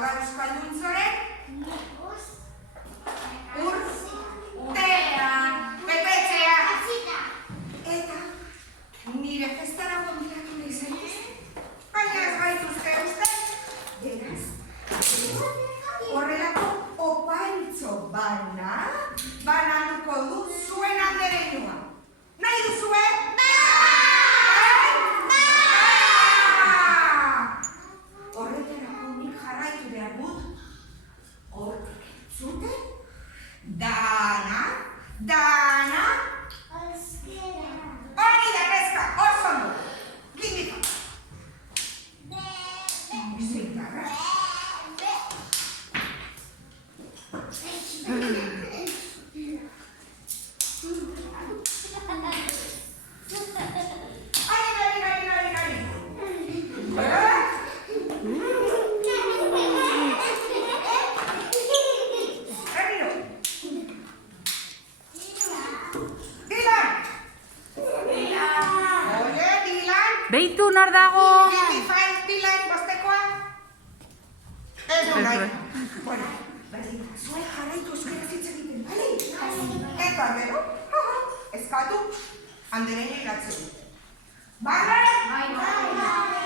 da euskalduntzore? Urtea, betetzea. Eta nire festara gonbidatu nahi zaituzte. Baina ez baituzte uste. Beraz, horrelako oparitxo bana banatuko du zuen andereinua. Nahi duzue? Horretarako nik jarraitu behar dut. Hortik entzute? Dana. Hori da kezka, oso ondo. Gindika. Zintarra. Beitu nor dago? Dilan, bostekoa? Ez du nahi. Bueno, zuen jarraitu euskera hitz egiten, bale? Eta gero, eskatu, andereina iratzen. Bale? Bai.